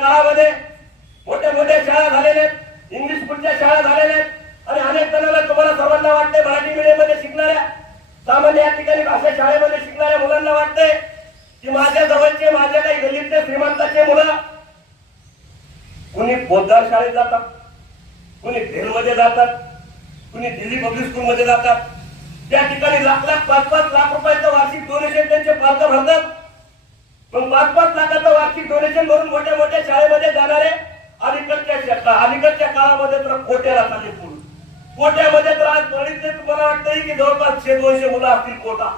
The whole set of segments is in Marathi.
काळामध्ये मोठ्या मोठ्या शाळा झालेल्या आहेत, इंग्लिश स्कूलच्या शाळा झालेल्या आहेत आणि अनेक जणांना तुम्हाला सर्वांना वाटते मराठी मीडियम मध्ये शिकणाऱ्या सामान्य या ठिकाणी भाषा शाळेमध्ये शिकणाऱ्या मुलांना वाटते की माझ्या जवळचे माझ्या काही गल्लीतले श्रीमंताचे मुलं कुणी पोद्दार शाळेत जातात, कुणी भेलमध्ये जातात, कुणी दिल्ली पब्लिक स्कूल मध्ये जातात. त्या ठिकाणी लाख लाख 5-5 लाख रुपयाचं वार्षिक डोनेशन त्यांचे पालक भरतात. मग 5-5 लाखाचं वार्षिक डोनेशन भरून मोठ्या मोठ्या शाळेमध्ये जाणारे अलीकडच्या काळामध्ये तर कोट्याला चालले पूर्ण कोट्यामध्ये तर आज गणित तुम्हाला वाटतंय की जवळपास 100-200 मुलं असतील कोटा.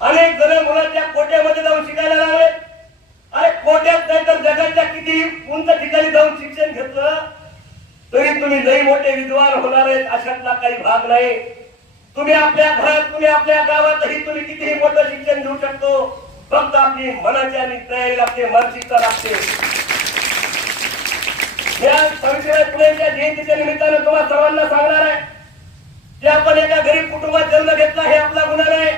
अनेक जण मुलं त्या कोट्यामध्ये जाऊन शिकायला लागले. अरे कोट्यात नाही तर जगाच्या किती उंच ठिकाणी जाऊन शिक्षण घेतलं तरी तुम्ही लई मोठे विद्वान होणार आहेत अशातला काही भाग नाही. तुम्ही आपल्या घरात तुम्ही आपल्या गावातही तुम्ही कितीही मोठं शिक्षण घेऊ शकतो. फक्त आपली मनाची आणि तयारी लागते, मानसिकता लागते. या सावित्रीबाई फुलेंच्या जयंतीच्या निमित्तानं तुम्हाला सर्वांना सांगणार आहे की आपण एका गरीब कुटुंबात जन्म घेतला हे आपला गुन्हा नाही,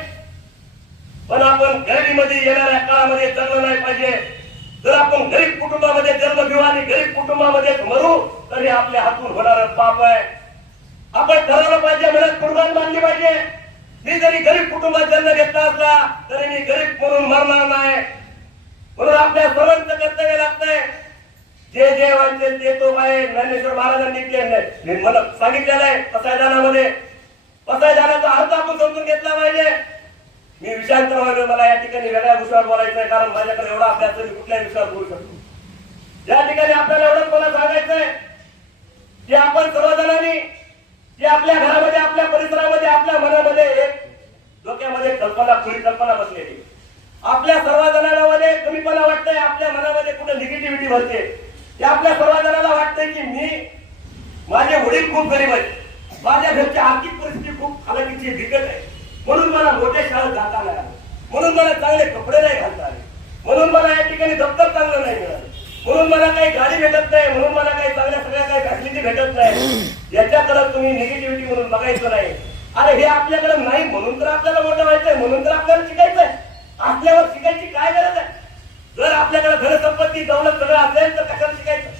पण आपण गरिबीमध्ये येणाऱ्या काळामध्ये जगलं नाही पाहिजे. जर आपण गरीब कुटुंबामध्ये जन्म घेऊ आणि गरीब कुटुंबामध्ये मरू तर हे आपल्या हातून होणारं पाप आहे. आपण ठरवलं पाहिजे, मनात कुर्बान मानली पाहिजे. मी जरी गरीब कुटुंबात जन्म घेतला असला तरी मी गरीब म्हणून मरणार नाही. म्हणून आपल्या सर्वांचं कर्तव्य लागतंय जे जे वांचेल ते तो आहे. ज्ञानेश्वर महाराजांनी मला सांगितलेलं आहे पसायदानामध्ये. पसायदानाचा अर्थ आपण समजून घेतला पाहिजे. मी विषयांतर व्हायला मला या ठिकाणी वेगळ्या विषयावर बोलायचं आहे कारण माझ्याकडे एवढा अभ्यास मी कुठल्याही विषयावर बोलू शकतो. या ठिकाणी आपल्याला एवढंच मला सांगायचंय की आपण सर्वजणांनी की आपल्या घरामध्ये आपल्या परिसरामध्ये आपल्या मनामध्ये एक डोक्यामध्ये खुली कल्पना बसलेली. आपल्या सर्वजणांमध्ये कमीपणा वाटतंय, आपल्या मनामध्ये कुठे निगेटिव्हिटी भरते. की आपल्या सर्वजणांना वाटतंय की माझे वडील खूप गरीब आहेत, माझ्या घरची आर्थिक परिस्थिती खूप हालाकीची बिकट आहे, म्हणून मला मोठ्या शाळेत जाता नाही आलं, म्हणून मला चांगले कपडे नाही घालता आले, म्हणून मला या ठिकाणी दप्तर चांगलं नाही मिळालं, म्हणून मला काही गाडी भेटत नाही, म्हणून मला काही चांगल्या सगळ्या काही फॅसिलिटी भेटत नाही. याच्याकडे तुम्ही निगेटिव्हिटी म्हणून बघायचं नाही. अरे हे आपल्याकडे नाही म्हणून तर आपल्याला मोठं व्हायचंय, म्हणून तर आपल्याला शिकायचंय. आपल्यावर शिकायची काय गरज आहे? जर आपल्याकडे धनसंपत्ती दौलत सगळं असेल तर कशाला शिकायचं?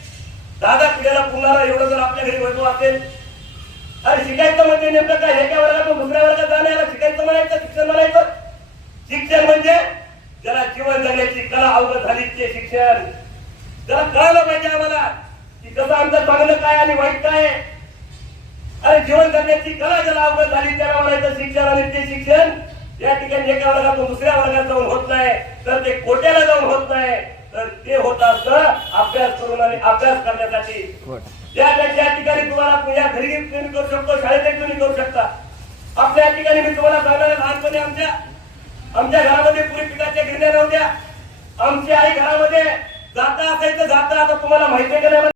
दादा पिढ्याला पुरणारा एवढं जर आपल्या घरी वैभव असेल अरे शिकायचं म्हणजे नेमकं काय? एका वर्गातून दुसऱ्या वर्गात जाण्याला शिकायचं म्हणायचं, शिक्षण म्हणायचं? शिक्षण म्हणजे ज्याला जीवन जगण्याची कला अवगत झाली ते शिक्षण. जरा कळलं पाहिजे आम्हाला की कसं आमचं चांगलं काय आणि वाईट काय. अरे जीवन जगण्याची कला ज्याला अवगत झाली त्याला म्हणायचं शिक्षण आणि ते शिक्षण या ठिकाणी एका वर्गातून दुसऱ्या वर्गात जाऊन होत नाही, तर ते कोट्याला जाऊन होत नाही, तर ते होत असतं अभ्यास करून आणि अभ्यास करण्यासाठी. या ठिकाणी तुम्हाला या घरी तुम्ही करू शकतो, शाळेतही तुम्ही करू शकता. आपल्या ठिकाणी मी तुम्हाला सांगणार लहानपणी आमच्या घरामध्ये पुरी पिठाच्या गिरण्या नव्हत्या. आमची आई घरामध्ये जाता असायचं जाता. आता तुम्हाला माहिती आहे का नाही